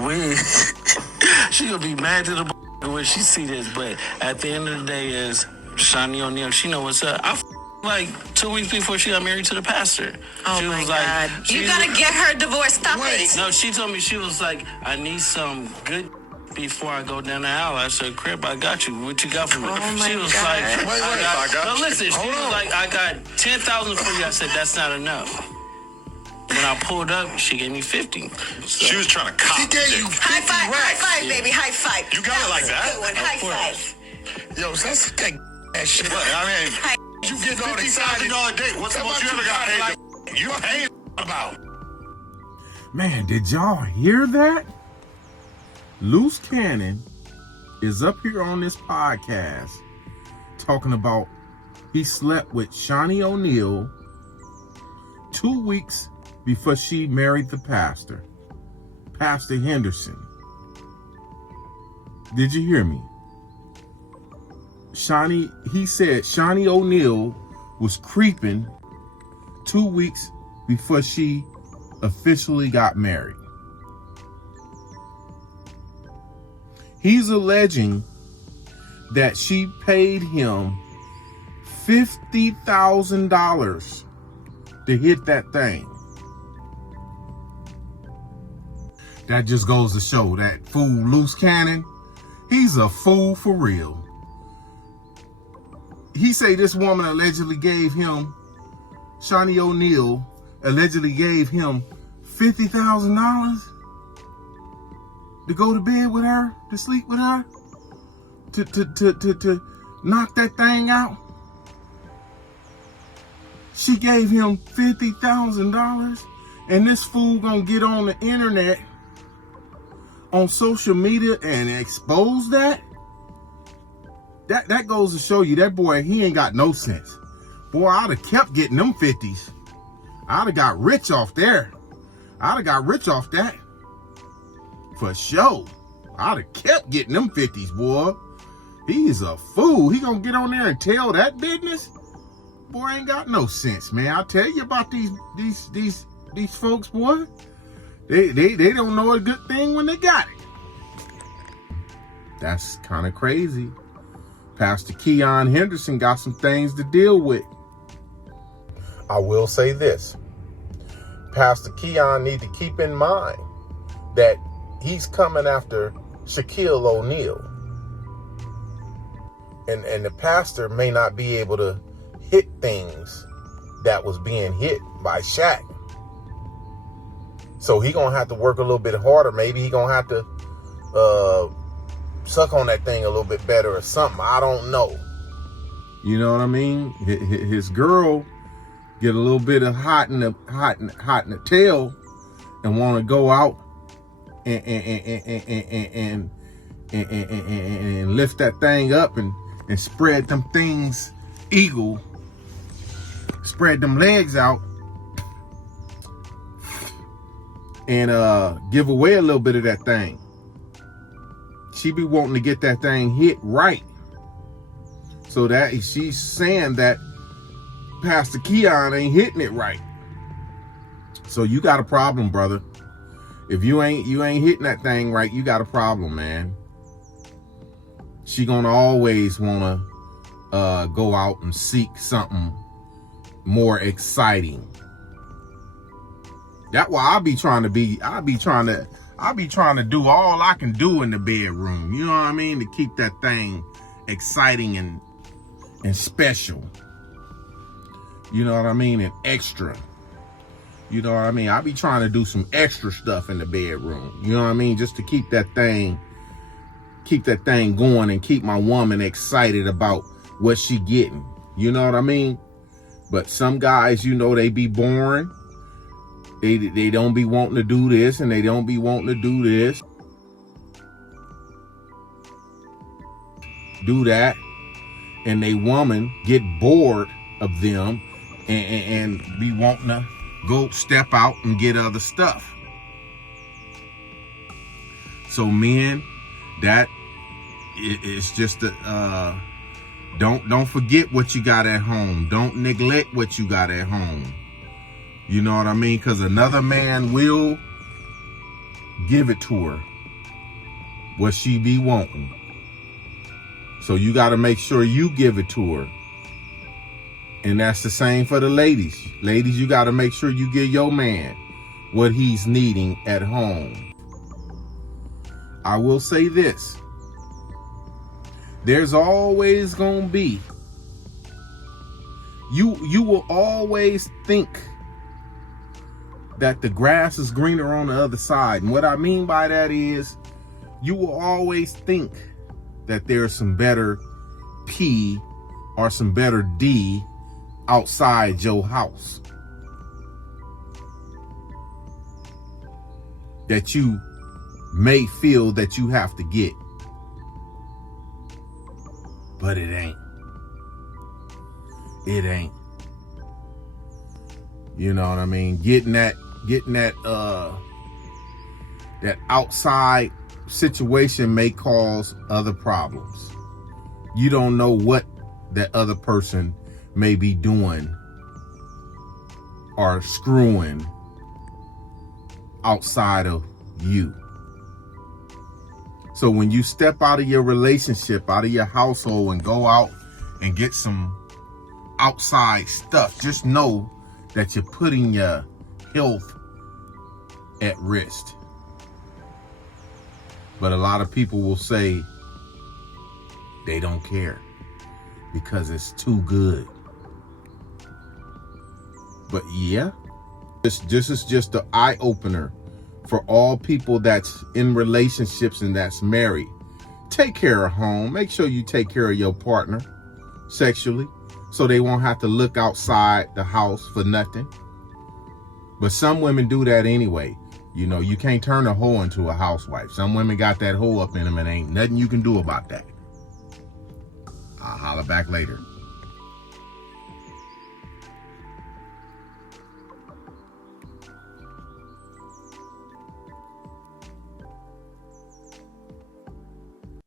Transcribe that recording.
we she gonna be mad to the when she see this, but at the end of the day is Shaunie O'Neal, she know what's up. Like 2 weeks before she got married to the pastor. Oh, she my was God. Like, you gotta get her divorced. Stop it. No, she told me, she was like, I need some good before I go down the aisle. I said, Crib, I got you. What you got for me? She was like, no, listen, she was like, I got 10,000 for you. I said, that's not enough. When I pulled up, she gave me 50. So. She was trying to cop. She gave you 50 high five, racks. high five, baby, high five. You got it like that? Good one. High five. Yo, that's that shit. What? I mean, you get all excited. $50,000 date. What's the most you ever got paid? Like, you paying about? Man, did y'all hear that? Luce Cannon is up here on this podcast talking about he slept with Shaunie O'Neal 2 weeks before she married the pastor, Pastor Henderson. Did you hear me? He said Shaunie O'Neal was creeping 2 weeks before she officially got married. He's alleging that she paid him $50,000 to hit that thing. That just goes to show that fool Luce Cannon, he's a fool for real. He say this woman allegedly gave him, Shaunie O'Neal allegedly gave him $50,000 to go to bed with her, to sleep with her, to knock that thing out. She gave him $50,000, and this fool gonna get on the internet, on social media, and expose that? That goes to show you that boy, he ain't got no sense. Boy, I'd have kept getting them 50s. I'd have got rich off there. I'd have got rich off that. For sure. I'd have kept getting them 50s, boy. He's a fool. He gonna get on there and tell that business? Boy, ain't got no sense, man. I tell you about these folks, boy. They don't know a good thing when they got it. That's kind of crazy. Pastor Henderson got some things to deal with. I will say this. Pastor need to keep in mind that he's coming after Shaquille O'Neal. And the pastor may not be able to hit things that was being hit by Shaq. So he gonna have to work a little bit harder. Maybe he gonna have to suck on that thing a little bit better or something. I don't know. You know what I mean? His girl get a little bit of hot in the tail and want to go out and lift that thing up and spread them things eagle, spread them legs out and give away a little bit of that thing. She be wanting to get that thing hit right. So that she's saying that Pastor ain't hitting it right. So you got a problem, brother. If you ain't hitting that thing right, you got a problem, man. She gonna always wanna go out and seek something more exciting. That's why I be trying to do all I can do in the bedroom. You know what I mean? To keep that thing exciting and special. You know what I mean? And extra. You know what I mean? I be trying to do some extra stuff in the bedroom. You know what I mean? Just to keep that thing going and keep my woman excited about what she getting. You know what I mean? But some guys, you know, they be boring. They don't be wanting to do this and they don't be wanting to do this. Do that. And they woman get bored of them and be wanting to go step out and get other stuff. So men, that is just don't forget what you got at home. Don't neglect what you got at home. You know what I mean? Because another man will give it to her. what she be wanting. So you got to make sure you give it to her. And that's the same for the ladies. Ladies, you got to make sure you give your man what he's needing at home. I will say this. There's always going to be, you will always think that the grass is greener on the other side. And what I mean by that is, you will always think that there's some better P or some better D outside your house that you may feel that you have to get. But it ain't. It ain't. You know what I mean? Getting that outside situation may cause other problems. You don't know what that other person may be doing or screwing outside of you. So when you step out of your relationship, out of your household, and go out and get some outside stuff, just know that you're putting your health at risk. But a lot of people will say they don't care because it's too good. But yeah, this is just an eye-opener for all people that's in relationships and that's married. Take care of home. Make sure you take care of your partner sexually so they won't have to look outside the house for nothing. But some women do that anyway. You know, you can't turn a hoe into a housewife. Some women got that hoe up in them and ain't nothing you can do about that. I'll holler back later.